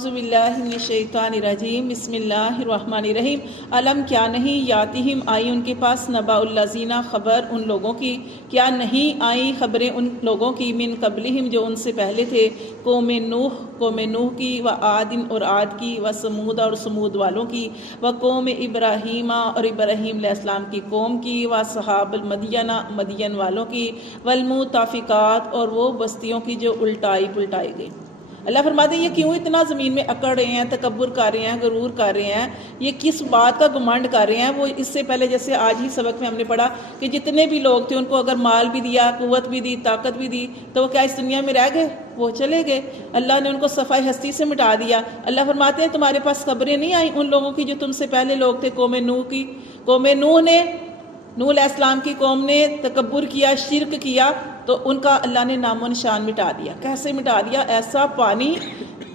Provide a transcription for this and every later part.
اعوذ باللہ من الشیطان الرجیم بسم اللہ الرحمن الرحیم علم کیا نہیں یاتہم آئی ان کے پاس نبا الذین خبر ان لوگوں کی کیا نہیں آئی خبریں ان لوگوں کی من قبلہم جو ان سے پہلے تھے قوم نوح کی و عاد اور عاد کی و سمود اور سمود والوں کی و قوم ابراہیم اور ابراہیم علیہ السلام کی قوم کی و صحاب مدین والوں کی والمؤتفقات اور وہ بستیوں کی جو الٹائی پلٹائی گئی۔ اللہ فرماتے ہیں یہ کیوں اتنا زمین میں اکڑ رہے ہیں، تکبر کر رہے ہیں، غرور کر رہے ہیں، یہ کس بات کا گمنڈ کر رہے ہیں؟ وہ اس سے پہلے جیسے آج ہی سبق میں ہم نے پڑھا کہ جتنے بھی لوگ تھے ان کو اگر مال بھی دیا، قوت بھی دی، طاقت بھی دی، تو وہ کیا اس دنیا میں رہ گئے؟ وہ چلے گئے۔ اللہ نے ان کو صفائی ہستی سے مٹا دیا۔ اللہ فرماتے ہیں تمہارے پاس خبریں نہیں آئیں ان لوگوں کی جو تم سے پہلے لوگ تھے، قوم نوح کی۔ قوم نوح علیہ السلام کی قوم نے تکبر کیا، شرک کیا، تو ان کا اللہ نے نام و نشان مٹا دیا۔ کیسے مٹا دیا؟ ایسا پانی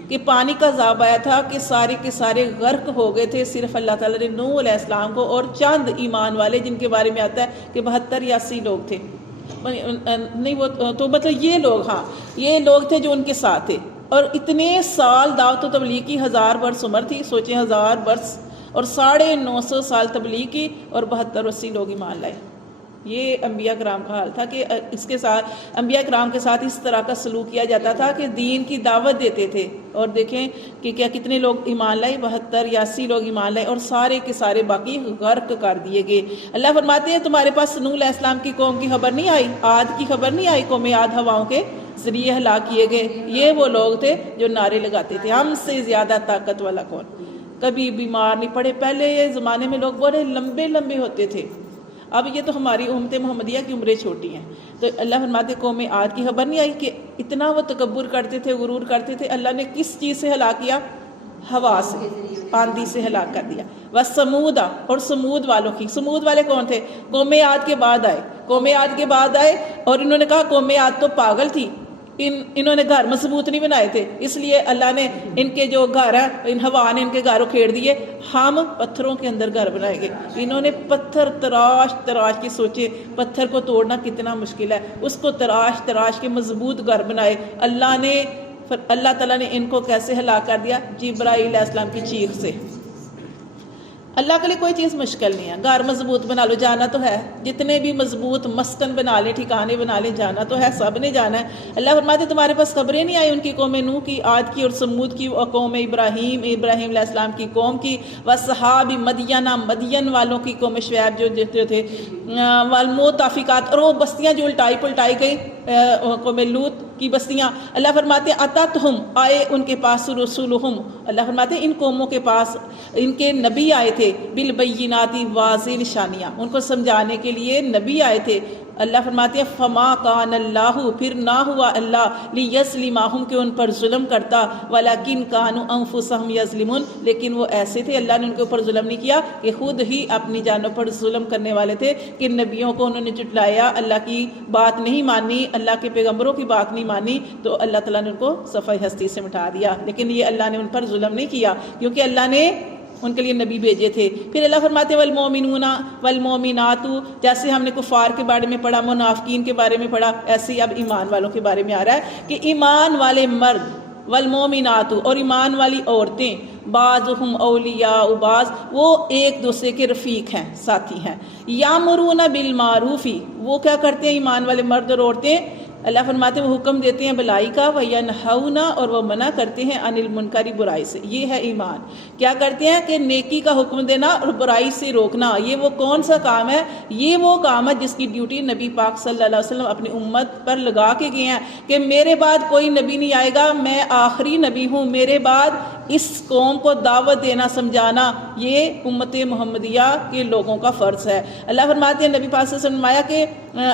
کہ پانی کا عذاب آیا تھا کہ سارے کے سارے غرق ہو گئے تھے۔ صرف اللہ تعالیٰ نے نوح علیہ السلام کو اور چند ایمان والے جن کے بارے میں آتا ہے کہ 72 یا 80 لوگ تھے، نہیں وہ تو مطلب یہ لوگ تھے جو ان کے ساتھ تھے، اور اتنے سال دعوت و تبلیغ کی، 1000 برس عمر تھی، سوچیں 1000 برس اور 950 سال تبلیغ کی، اور 72-80 لوگ ایمان لائے۔ یہ انبیاء کرام کا حال تھا کہ اس کے ساتھ انبیاء کرام کے ساتھ اس طرح کا سلوک کیا جاتا تھا کہ دین کی دعوت دیتے تھے، اور دیکھیں کہ کیا کتنے لوگ ایمان لائے، 72 یا 80 لوگ ایمان لائے، اور سارے کے سارے باقی غرق کر دیے گئے۔ اللہ فرماتے ہیں تمہارے پاس نوح علیہ السلام کی قوم کی خبر نہیں آئی، عاد کی خبر نہیں آئی، قوم عاد ہواؤں کے ذریعے ہلاک کیے گئے۔ یہ وہ لوگ تھے جو نعرے لگاتے تھے ہم سے زیادہ طاقت والا کون، کبھی بیمار نہیں پڑے۔ پہلے زمانے میں لوگ بڑے لمبے لمبے ہوتے تھے، اب یہ تو ہماری امت محمدیہ کی عمریں چھوٹی ہیں۔ تو اللہ فرماتے قوم عاد کی خبر نہیں آئی کہ اتنا وہ تکبر کرتے تھے، غرور کرتے تھے۔ اللہ نے کس چیز سے ہلاک کیا؟ ہوا سے، آندھی سے ہلاک کر دیا۔ وَثَمُودَ اور سمود والوں کی۔ سمود والے کون تھے؟ قوم عاد کے بعد آئے، قوم عاد کے بعد آئے، اور انہوں نے کہا قوم عاد تو پاگل تھی، انہوں نے گھر مضبوط نہیں بنائے تھے، اس لیے اللہ نے ان کے جو گھر ہیں، ان ہوا نے ان کے گھر اکھیڑ دیے، ہم پتھروں کے اندر گھر بنائیں گے۔ انہوں نے پتھر تراش کے سوچے، پتھر کو توڑنا کتنا مشکل ہے، اس کو تراش کے مضبوط گھر بنائے۔ اللہ تعالیٰ نے ان کو کیسے ہلاک کر دیا؟ جبرائیل علیہ السلام کی چیخ سے۔ اللہ کے لیے کوئی چیز مشکل نہیں ہے، گھر مضبوط بنا لو، جانا تو ہے، جتنے بھی مضبوط مسکن بنا لیں، ٹھکانے بنا لیں، جانا تو ہے، سب نے جانا ہے۔ اللہ فرماتے تمہارے پاس خبریں نہیں آئی ان کی قوم نوح کی، عاد کی اور سمود کی، اور قوم ابراہیم علیہ السلام کی قوم کی، وصحاب مدین والوں کی، قوم شعیب جو تھے، والمؤتفقات اور وہ بستیاں جو الٹائی پلٹائی گئی، قوم لوط کی بستیاں۔ اللہ فرماتے اتتہم آئے ان کے پاس رسولہم، اللہ فرماتے ان قوموں کے پاس ان کے نبی آئے تھے، بالبینات واضح نشانیاں، ان کو سمجھانے کے لیے نبی آئے تھے۔ اللہ فرماتے ہیں فما کان اللہ پھر نہ ہوا اللہ لیظلمہم کہ ان پر ظلم کرتا، ولکن کانوا انفسہم یظلمون لیکن وہ ایسے تھے، اللہ نے ان کے اوپر ظلم نہیں کیا کہ خود ہی اپنی جانوں پر ظلم کرنے والے تھے، کہ نبیوں کو انہوں نے جھٹلایا، اللہ کی بات نہیں مانی، اللہ کے پیغمبروں کی بات نہیں مانی، تو اللہ تعالیٰ نے ان کو صفحہ ہستی سے مٹا دیا۔ لیکن یہ اللہ نے ان پر ظلم نہیں کیا کیونکہ اللہ نے ان کے لیے نبی بھیجے تھے۔ پھر اللہ فرماتے والمؤمنون والمؤمنات، جیسے ہم نے کفار کے بارے میں پڑھا، منافقین کے بارے میں پڑھا، ایسے ہی اب ایمان والوں کے بارے میں آ رہا ہے کہ ایمان والے مرد، والمؤمنات اور ایمان والی عورتیں، بعضهم اولیاء بعض، وہ ایک دوسرے کے رفیق ہیں، ساتھی ہیں۔ یامرون بالمعروف، وہ کیا کرتے ہیں ایمان والے مرد اور عورتیں؟ اللہ فرماتے ہیں وہ حکم دیتے ہیں بھلائی کا، وَيَنْهَوْنَ اور وہ منع کرتے ہیں عن المنکر برائی سے۔ یہ ہے ایمان، کیا کرتے ہیں کہ نیکی کا حکم دینا اور برائی سے روکنا۔ یہ وہ کون سا کام ہے؟ یہ وہ کام ہے جس کی ڈیوٹی نبی پاک صلی اللہ علیہ وسلم اپنی امت پر لگا کے گئے ہیں کہ میرے بعد کوئی نبی نہیں آئے گا، میں آخری نبی ہوں، میرے بعد اس قوم کو دعوت دینا، سمجھانا، یہ امت محمدیہ کے لوگوں کا فرض ہے۔ اللہ فرماتے ہیں نبی پاک صلی اللہ علیہ وسلم فرمایا کہ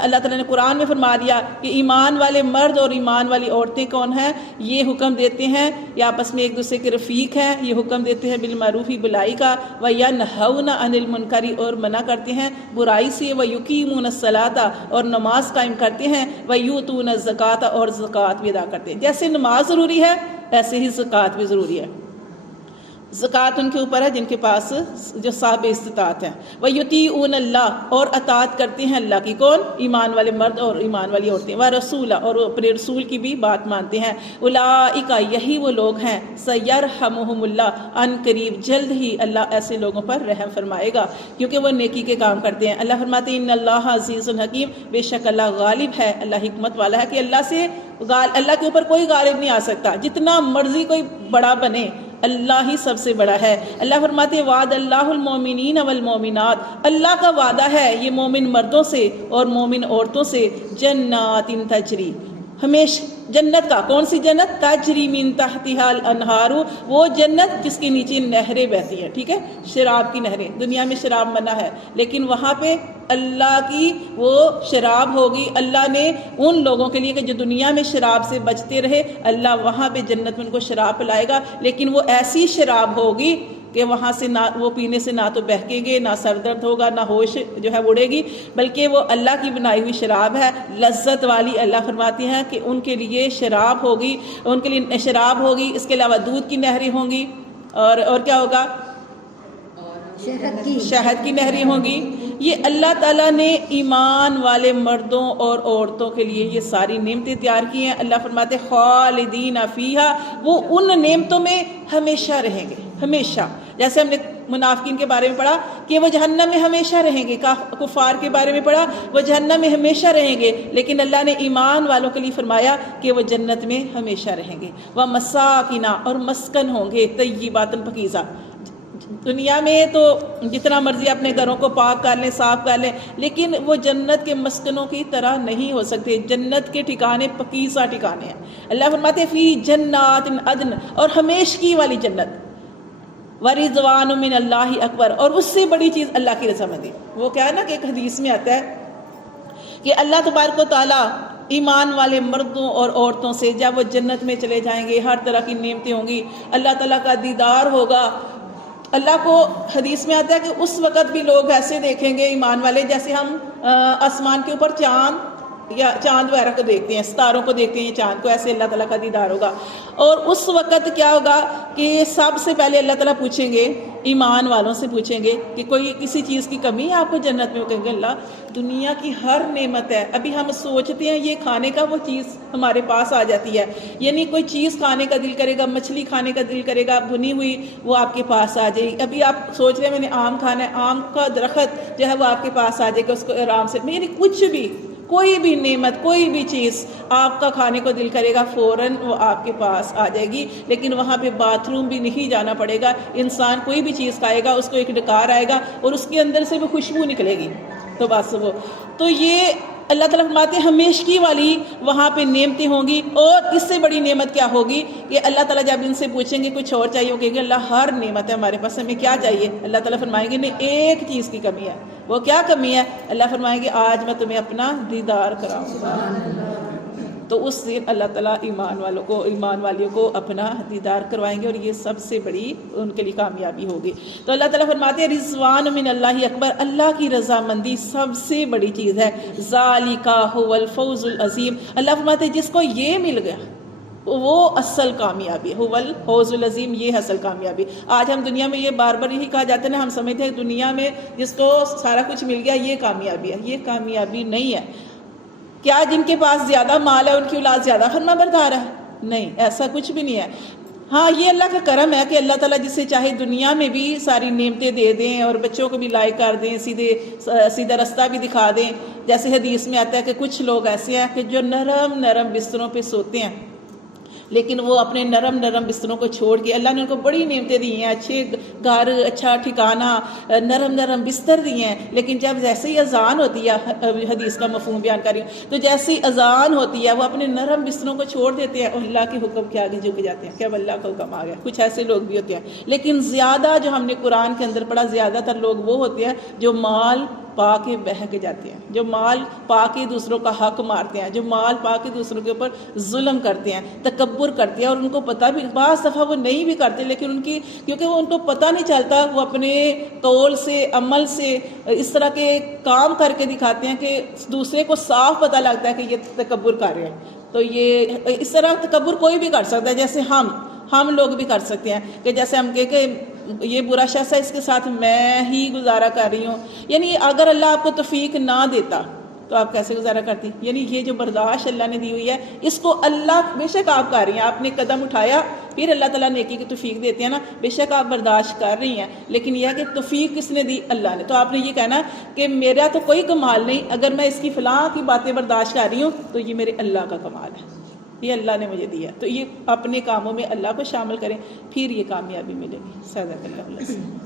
اللہ تعالیٰ نے قرآن میں فرما دیا کہ ایمان والے مرد اور ایمان والی عورتیں کون ہیں؟ یہ حکم دیتے ہیں، یہ آپس میں ایک دوسرے کے رفیق ہیں، یہ حکم دیتے ہیں بالمعروف بھلائی کا، وَيَنْهَوْنَ عَنِ الْمُنْكَرِ اور منع کرتے ہیں برائی سے، وَيُقِيمُونَ الصَّلَاةَ اور نماز قائم کرتے ہیں، وَيُؤْتُونَ الزَّكَاةَ اور زکوٰۃ بھی ادا کرتے ہیں۔ جیسے نماز ضروری ہے ایسے ہی زکوٰۃ بھی ضروری ہے۔ زکوٰۃ ان کے اوپر ہے جن کے پاس جو صاحب استطاعت ہیں. وَيُطِيعُونَ اللَّهَ اور اطاعت کرتے ہیں اللہ کی. کون؟ ایمان والے مرد اور ایمان والی عورتیں. وَرَسُولَ اور اپنے رسول کی بھی بات مانتے ہیں. اولئک یہی وہ لوگ ہیں سَيَرْحَمُهُمُ اللَّهُ ان قریب جلد ہی اللہ ایسے لوگوں پر رحم فرمائے گا کیونکہ وہ نیکی کے کام کرتے ہیں. اللہ فرماتے ہیں ان اللہ عزیز الحکیم، بے شک اللہ غالب ہے، اللہ حکمت والا ہے کہ اللہ کے اوپر کوئی غالب نہیں آ سکتا. جتنا مرضی کوئی بڑا بنے اللہ ہی سب سے بڑا ہے. اللہ فرماتے ہیں وعد اللہ المومنین والمومنات، اللہ کا وعدہ ہے یہ مومن مردوں سے اور مومن عورتوں سے، جنات تجری ہمیشہ جنت کا. کون سی جنت؟ تجری من تحتها الانہار، وہ جنت جس کے نیچے نہریں بہتی ہیں. ٹھیک ہے، شراب کی نہریں. دنیا میں شراب منع ہے لیکن وہاں پہ اللہ کی وہ شراب ہوگی. اللہ نے ان لوگوں کے لیے کہ جو دنیا میں شراب سے بچتے رہے، اللہ وہاں پہ جنت میں ان کو شراب پلائے گا، لیکن وہ ایسی شراب ہوگی کہ وہاں سے نہ وہ پینے سے نہ تو بہکیں گے، نہ سر درد ہوگا، نہ ہوش جو ہے اڑے گی، بلکہ وہ اللہ کی بنائی ہوئی شراب ہے لذت والی. اللہ فرماتے ہیں کہ ان کے لیے شراب ہوگی، ان کے لیے شراب ہوگی. اس کے علاوہ دودھ کی نہریں ہوں گی اور کیا ہوگا؟ شہد کی نہریں ہوں گی. یہ اللہ تعالیٰ نے ایمان والے مردوں اور عورتوں کے لیے یہ ساری نعمتیں تیار کی ہیں. اللہ فرماتے خالدین فیہا، وہ ان نعمتوں میں ہمیشہ رہیں گے، ہمیشہ. جیسے ہم نے منافقین کے بارے میں پڑھا کہ وہ جہنم میں ہمیشہ رہیں گے، کفار کے بارے میں پڑھا وہ جہنم میں ہمیشہ رہیں گے، لیکن اللہ نے ایمان والوں کے لیے فرمایا کہ وہ جنت میں ہمیشہ رہیں گے. وَمَسَاكِنَ اور مسکن ہوں گے طیبات پاکیزہ. دنیا میں تو جتنا مرضی اپنے گھروں کو پاک کر لیں، صاف کر لیں، لیکن وہ جنت کے مسکنوں کی طرح نہیں ہو سکتے. جنت کے ٹھکانے پاکیزہ ٹھکانے ہیں. اللہ فرماتے فی جنات عدن، اور ہمیشگی والی جنت. ورضوان من اللہ اکبر، اور اس سے بڑی چیز اللہ کی رضامندی. وہ کیا ہے نا کہ ایک حدیث میں آتا ہے کہ اللہ تبارک و تعالیٰ ایمان والے مردوں اور عورتوں سے جب وہ جنت میں چلے جائیں گے، ہر طرح کی نعمتیں ہوں گی، اللہ تعالیٰ کا دیدار ہوگا. اللہ کو حدیث میں آتا ہے کہ اس وقت بھی لوگ ایسے دیکھیں گے ایمان والے جیسے ہم آسمان کے اوپر چاند وغیرہ کو دیکھتے ہیں، ستاروں کو دیکھتے ہیں، چاند کو، ایسے اللہ تعالیٰ کا دیدار ہوگا. اور اس وقت کیا ہوگا کہ سب سے پہلے اللہ تعالیٰ پوچھیں گے، ایمان والوں سے پوچھیں گے کہ کوئی کسی چیز کی کمی ہے آپ کو جنت میں؟ وہ کہیں گے اللہ دنیا کی ہر نعمت ہے. ابھی ہم سوچتے ہیں یہ کھانے کا، وہ چیز ہمارے پاس آ جاتی ہے. یعنی کوئی چیز کھانے کا دل کرے گا، مچھلی کھانے کا دل کرے گا بھنی ہوئی، وہ آپ کے پاس آ جائے گی. ابھی آپ سوچ رہے ہیں میں نے آم کھانا ہے، آم کا درخت جو ہے وہ آپ کے پاس آ جائے گا، اس کو آرام سے. یعنی کچھ بھی، کوئی بھی نعمت، کوئی بھی چیز آپ کا کھانے کو دل کرے گا فوراً وہ آپ کے پاس آ جائے گی. لیکن وہاں پہ باتھ روم بھی نہیں جانا پڑے گا. انسان کوئی بھی چیز کھائے گا اس کو ایک ڈکار آئے گا اور اس کے اندر سے وہ خوشبو نکلے گی. تو بس وہ تو یہ اللہ تعالیٰ فرماتے ہیں ہمیشگی والی وہاں پہ نعمتیں ہوں گی. اور اس سے بڑی نعمت کیا ہوگی کہ اللہ تعالیٰ جب ان سے پوچھیں گے کچھ اور چاہیے، کہ اللہ ہر نعمت ہے ہمارے پاس، ہمیں کیا چاہیے؟ اللہ تعالیٰ فرمائیں گے نہیں، ایک چیز کی کمی ہے. وہ کیا کمی ہے؟ اللہ فرمائیں گے آج میں تمہیں اپنا دیدار کراؤں گا. تو اس سے اللہ تعالیٰ ایمان والیوں کو اپنا دیدار کروائیں گے، اور یہ سب سے بڑی ان کے لیے کامیابی ہوگی. تو اللہ تعالیٰ فرماتے ہیں رضوان من اللہ اکبر، اللہ کی رضامندی سب سے بڑی چیز ہے. ذالک هو الفوز العظیم، اللہ فرماتے ہیں جس کو یہ مل گیا وہ اصل کامیابی ہے. هو الفوز العظیم، یہ اصل کامیابی. آج ہم دنیا میں یہ بار بار یہی کہا جاتا ہے نا، ہم سمجھتے ہیں دنیا میں جس کو سارا کچھ مل گیا یہ کامیابی ہے. یہ کامیابی نہیں ہے. کیا جن کے پاس زیادہ مال ہے ان کی اولاد زیادہ فرما بردار ہے؟ نہیں، ایسا کچھ بھی نہیں ہے. ہاں یہ اللہ کا کرم ہے کہ اللہ تعالیٰ جسے چاہے دنیا میں بھی ساری نعمتیں دے دیں اور بچوں کو بھی لائق کر دیں، سیدھا رستہ بھی دکھا دیں. جیسے حدیث میں آتا ہے کہ کچھ لوگ ایسے ہیں کہ جو نرم نرم بستروں پہ سوتے ہیں، لیکن وہ اپنے نرم نرم بستروں کو چھوڑ کے، اللہ نے ان کو بڑی نعمتیں دی ہیں، اچھے گھر، اچھا ٹھکانہ، نرم نرم بستر دیے ہیں، لیکن جب جیسے ہی اذان ہوتی ہے، حدیث کا مفہوم بیان کر رہی ہوں، تو جیسی اذان ہوتی ہے وہ اپنے نرم بستروں کو چھوڑ دیتے ہیں اور اللہ کے حکم کے آگے جھک جاتے ہیں کہ اب اللہ کا حکم آ گیا. کچھ ایسے لوگ بھی ہوتے ہیں. لیکن زیادہ جو ہم نے قرآن کے اندر پڑھا، زیادہ تر لوگ وہ ہوتے ہیں جو مال پا کے بہک جاتے ہیں، جو مال پا کے دوسروں کا حق مارتے ہیں، جو مال پا کے دوسروں کے اوپر ظلم کرتے ہیں، تکبر کرتے ہیں. اور ان کو پتہ بھی، بعض دفعہ وہ نہیں بھی کرتے، لیکن کیونکہ وہ ان کو پتہ نہیں چلتا، وہ اپنے قول سے، عمل سے اس طرح کے کام کر کے دکھاتے ہیں کہ دوسرے کو صاف پتہ لگتا ہے کہ یہ تکبر کر رہے ہیں. تو یہ اس طرح تکبر کوئی بھی کر سکتا ہے. جیسے ہم لوگ بھی کر سکتے ہیں کہ جیسے ہم کہیں کہ یہ برا شخص ہے اس کے ساتھ میں ہی گزارا کر رہی ہوں، یعنی اگر اللہ آپ کو توفیق نہ دیتا تو آپ کیسے گزارا کرتی؟ یعنی یہ جو برداشت اللہ نے دی ہوئی ہے اس کو اللہ، بے شک آپ کر رہی ہیں، آپ نے قدم اٹھایا پھر اللہ تعالیٰ نیکی کی توفیق دیتے ہیں نا، بے شک آپ برداشت کر رہی ہیں، لیکن یہ ہے کہ توفیق کس نے دی؟ اللہ نے۔ تو آپ نے یہ کہنا کہ میرا تو کوئی کمال نہیں، اگر میں اس کی فلاں کی باتیں برداشت کر رہی ہوں تو یہ میرے اللہ کا کمال ہے، یہ اللہ نے مجھے دیا۔ تو یہ اپنے کاموں میں اللہ کو شامل کریں، پھر یہ کامیابی ملے گی۔ صدق اللہ العظیم۔